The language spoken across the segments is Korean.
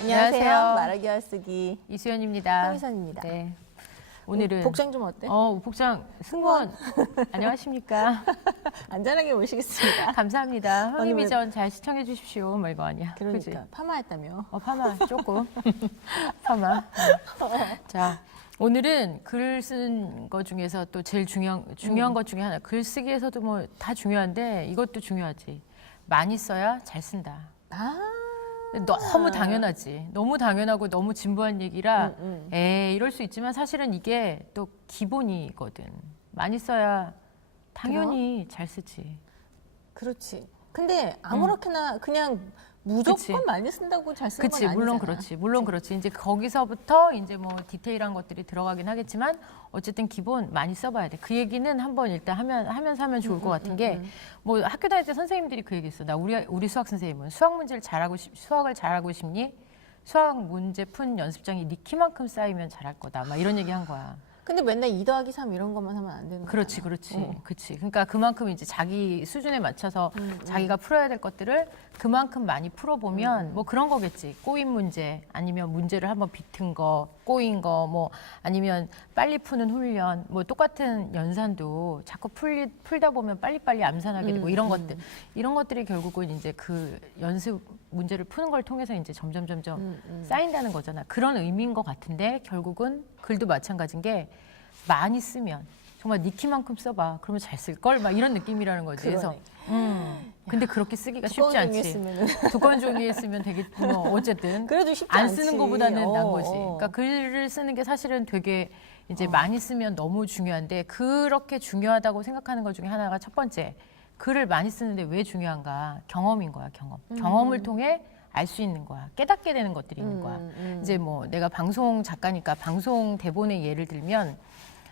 안녕하세요. 말하기 알쓰기 이수연입니다. 황희선입니다. 네. 오늘은 복장 좀 어때? 복장 승무원 안녕하십니까? 안전하게 모시겠습니다. 감사합니다. 오늘 황희미전 잘 시청해 주십시오. 뭐 이거 아니야. 그러니까 그치? 파마했다며. 파마 조금. 파마. 자, 오늘은 글 쓴 것 중에서 또 제일 중요한 것 중에 하나. 글 쓰기에서도 뭐 다 중요한데 이것도 중요하지. 많이 써야 잘 쓴다. 너무 당연하지. 너무 당연하고 너무 진부한 얘기라 이럴 수 있지만 사실은 이게 또 기본이거든. 많이 써야 당연히 잘 쓰지. 그렇지. 근데 아무렇게나 그냥 무조건 그치. 많이 쓴다고 잘 쓰는 건 그치, 아니잖아. 물론 그렇지. 물론 그렇지. 이제 거기서부터 이제 뭐 디테일한 것들이 들어가긴 하겠지만 어쨌든 기본 많이 써봐야 돼. 그 얘기는 한번 일단 하면서 하면 좋을 것 같은 게 뭐 학교 다닐 때 선생님들이 그 얘기했어. 나 우리 수학 선생님은 수학을 잘하고 싶니? 수학 문제 푼 연습장이 네 키만큼 쌓이면 잘할 거다. 막 이런 얘기 한 거야. 근데 맨날 2 더하기 3 이런 것만 하면 안 되는 거야. 그렇지. 그치. 그러니까 그만큼 이제 자기 수준에 맞춰서 자기가 풀어야 될 것들을 그만큼 많이 풀어보면 뭐 그런 거겠지. 꼬인 문제, 아니면 문제를 한번 비튼 거, 꼬인 거, 뭐 아니면 빨리 푸는 훈련, 뭐 똑같은 연산도 자꾸 풀다 보면 빨리빨리 암산하게 되고 이런 것들. 이런 것들이 결국은 이제 그 연습 문제를 푸는 걸 통해서 이제 점점 쌓인다는 거잖아. 그런 의미인 것 같은데 결국은 글도 마찬가지인 게 많이 쓰면 정말 네 키만큼 써봐. 그러면 잘 쓸걸? 막 이런 느낌이라는 거지. 그래서 근데 그렇게 쓰기가 쉽지 않지. 두꺼운 종이에 쓰면 되게 뭐 어쨌든 그래도 쉽지 안 않지. 쓰는 것보다는 난 거지. 그러니까 글을 쓰는 게 사실은 되게 이제 많이 쓰면 너무 중요한데 그렇게 중요하다고 생각하는 것 중에 하나가 첫 번째. 글을 많이 쓰는데 왜 중요한가? 경험인 거야, 경험. 경험을 통해 알 수 있는 거야. 깨닫게 되는 것들이 있는 거야. 이제 뭐 내가 방송 작가니까 방송 대본의 예를 들면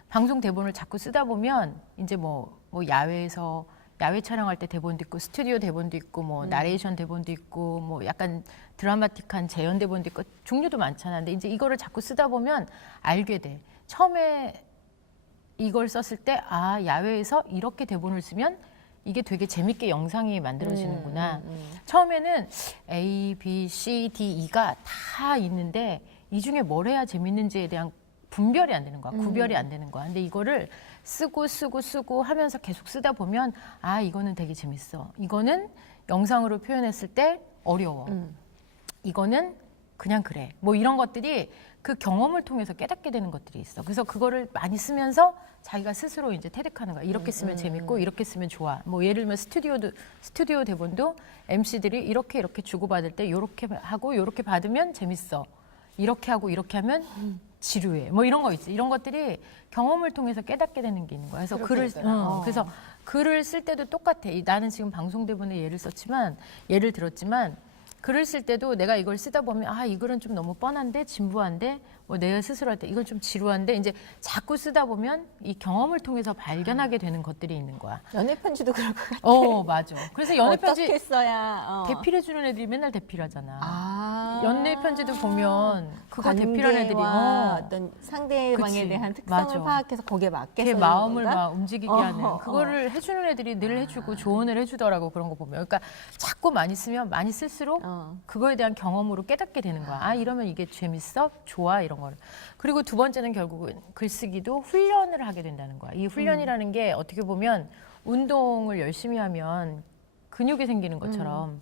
방송 대본을 자꾸 쓰다 보면 이제 뭐 야외에서 야외 촬영할 때 대본도 있고 스튜디오 대본도 있고 뭐 나레이션 대본도 있고 뭐 약간 드라마틱한 재연 대본도 있고 종류도 많잖아. 근데 이제 이거를 자꾸 쓰다 보면 알게 돼. 처음에 이걸 썼을 때 야외에서 이렇게 대본을 쓰면 이게 되게 재밌게 영상이 만들어지는구나. 처음에는 A, B, C, D, E가 다 있는데 이 중에 뭘 해야 재밌는지에 대한 분별이 안 되는 거야. 구별이 안 되는 거야. 근데 이거를 쓰고 하면서 계속 쓰다 보면 이거는 되게 재밌어. 이거는 영상으로 표현했을 때 어려워. 이거는 그냥 그래. 뭐 이런 것들이 그 경험을 통해서 깨닫게 되는 것들이 있어. 그래서 그거를 많이 쓰면서 자기가 스스로 이제 태득하는 거야. 이렇게 쓰면 재밌고 이렇게 쓰면 좋아. 뭐 예를 들면 스튜디오 대본도 MC들이 이렇게 주고받을 때 이렇게 하고 이렇게 받으면 재밌어. 이렇게 하고 이렇게 하면 지루해. 뭐 이런 거 있지. 이런 것들이 경험을 통해서 깨닫게 되는 게 있는 거야. 그래서 그래서 글을 쓸 때도 똑같아. 나는 지금 방송 대본에 예를 들었지만 글을 쓸 때도 내가 이걸 쓰다 보면 이 글은 좀 너무 뻔한데 진부한데 뭐 내가 스스로 할 때 이건 좀 지루한데 이제 자꾸 쓰다 보면 이 경험을 통해서 발견하게 되는 것들이 있는 거야. 연애 편지도 그럴 것 같아. 맞아. 그래서 연애 편지 어떻게 써야 대필해 주는 애들이 맨날 대필하잖아. 연애 편지도 보면 그거 대필한 애들이 어떤 상대방에 그치. 대한 특성을 맞아. 파악해서 거기에 맞게 걔 쓰는 마음을 건가? 막 움직이게 하는 그거를 해주는 애들이 늘 해주고 조언을 해주더라고. 그런 거 보면 그러니까 자꾸 많이 쓰면 많이 쓸수록 그거에 대한 경험으로 깨닫게 되는 거야. 이러면 이게 재밌어? 좋아? 이런 거를. 그리고 두 번째는 결국은 글쓰기도 훈련을 하게 된다는 거야. 이 훈련이라는 게 어떻게 보면 운동을 열심히 하면 근육이 생기는 것처럼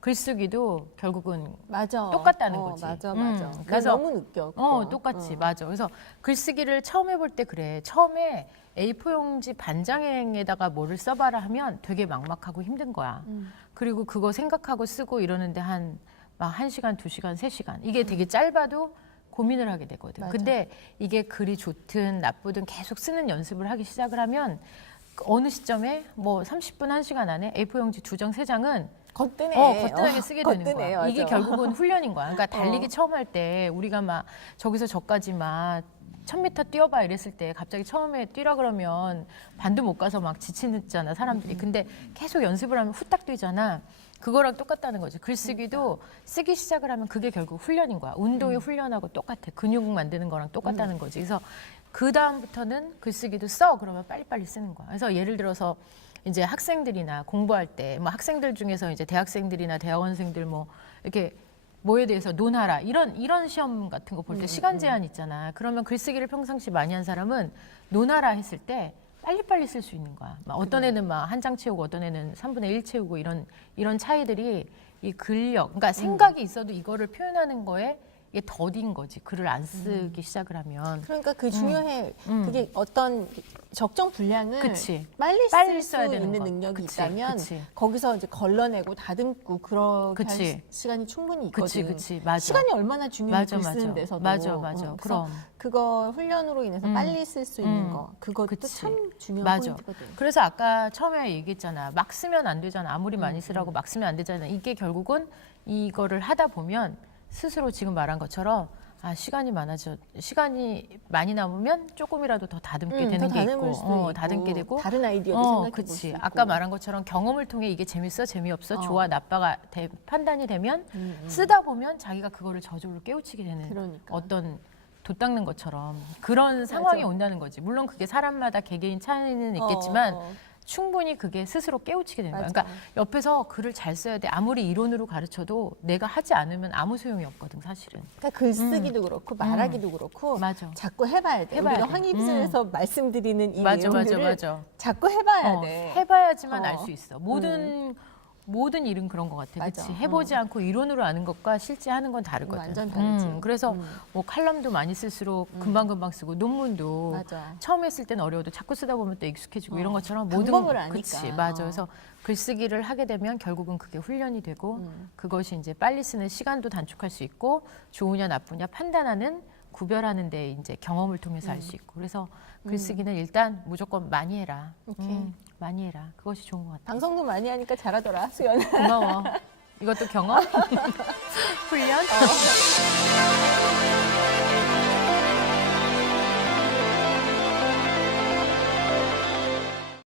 글쓰기도 결국은 똑같다는 거지. 맞아. 그래서 너무 느껴. 똑같이. 맞아. 그래서 글쓰기를 처음 해볼 때 그래. 처음에 A4 용지 반장에다가 뭐를 써봐라 하면 되게 막막하고 힘든 거야. 그리고 그거 생각하고 쓰고 이러는데 한 1시간, 2시간, 3시간. 이게 되게 짧아도 고민을 하게 되거든. 맞아. 근데 이게 글이 좋든 나쁘든 계속 쓰는 연습을 하기 시작을 하면 어느 시점에 뭐 30분, 1시간 안에 A4 용지 2장, 3장은 거뜬하게 쓰게 되는 거야. 맞아. 이게 결국은 훈련인 거야. 그러니까 달리기 처음 할 때 우리가 막 저기서 저까지 막 1000m 뛰어봐 이랬을 때 갑자기 처음에 뛰라 그러면 반도 못 가서 막 지치잖아 사람들이. 근데 계속 연습을 하면 후딱 뛰잖아. 그거랑 똑같다는 거지. 글쓰기도 쓰기 시작을 하면 그게 결국 훈련인 거야. 운동의 훈련하고 똑같아. 근육 만드는 거랑 똑같다는 거지. 그래서 그 다음부터는 글쓰기도 써. 그러면 빨리빨리 쓰는 거야. 그래서 예를 들어서 이제 학생들이나 공부할 때 뭐 학생들 중에서 이제 대학생들이나 대학원생들 뭐 이렇게 뭐에 대해서 논하라 이런 시험 같은 거 볼 때 시간 제한 있잖아. 그러면 글쓰기를 평상시 많이 한 사람은 논하라 했을 때 빨리빨리 쓸 수 있는 거야. 막 어떤 애는 막 한 장 채우고 어떤 애는 3분의 1 채우고 이런 차이들이 이 근력, 그러니까 생각이 있어도 이거를 표현하는 거에 이게 더딘 거지. 글을 안 쓰기 시작을 하면. 그러니까 그 중요해. 그게 어떤 적정 분량을 그치. 빨리 빨리 쓸 써야 수 되는 있는 거. 능력이 그치, 있다면 그치. 거기서 이제 걸러내고 다듬고 그렇게 할 그치. 시간이 충분히 있거든. 그치. 맞아. 시간이 얼마나 중요해 맞아, 글 맞아. 쓰는 데서도. 맞아. 그래서 그럼. 그거 훈련으로 인해서 빨리 쓸 수 있는 거. 그것도 그치. 참 중요한 맞아. 포인트거든. 그래서 아까 처음에 얘기했잖아. 막 쓰면 안 되잖아. 아무리 많이 쓰라고 막 쓰면 안 되잖아. 이게 결국은 이거를 하다 보면 스스로 지금 말한 것처럼 시간이 많이 남으면 조금이라도 더 다듬게 되는 더 게 다듬을 있고, 수도 있고, 다듬게 되고, 다른 아이디어도 생각해 볼 그치. 수 있고. 아까 말한 것처럼 경험을 통해 이게 재밌어, 재미없어, 좋아, 나빠가 판단이 되면 쓰다 보면 자기가 그거를 저절로 깨우치게 되는 그러니까. 어떤 돛닦는 것처럼 그런 상황이 온다는 거지. 물론 그게 사람마다 개개인 차이는 있겠지만 충분히 그게 스스로 깨우치게 되는 거야. 맞아. 그러니까 옆에서 글을 잘 써야 돼. 아무리 이론으로 가르쳐도 내가 하지 않으면 아무 소용이 없거든, 사실은. 그러니까 글쓰기도 그렇고 말하기도 그렇고 맞아. 자꾸 해봐야 돼. 해봐야 우리가 돼. 황희비전에서 말씀드리는 이 맞아. 내용들을 자꾸 해봐야 돼. 해봐야지만 어. 알 수 있어. 모든 일은 그런 것 같아. 맞아. 그치? 해보지 않고 이론으로 아는 것과 실제 하는 건 다르거든. 완전 다르지. 그래서 뭐 칼럼도 많이 쓸수록 금방금방 쓰고 논문도 맞아. 처음 했을 땐 어려워도 자꾸 쓰다 보면 또 익숙해지고 이런 것처럼 방법을 아니까. 그치, 맞아. 그래서 글쓰기를 하게 되면 결국은 그게 훈련이 되고 그것이 이제 빨리 쓰는 시간도 단축할 수 있고 좋으냐 나쁘냐 판단하는 구별하는 데 이제 경험을 통해서 알 수 있고 그래서 글쓰기는 일단 무조건 많이 해라. 오케이. 많이 해라. 그것이 좋은 것 같아. 방송도 많이 하니까 잘하더라, 수연. 고마워. 이것도 경험? 훈련?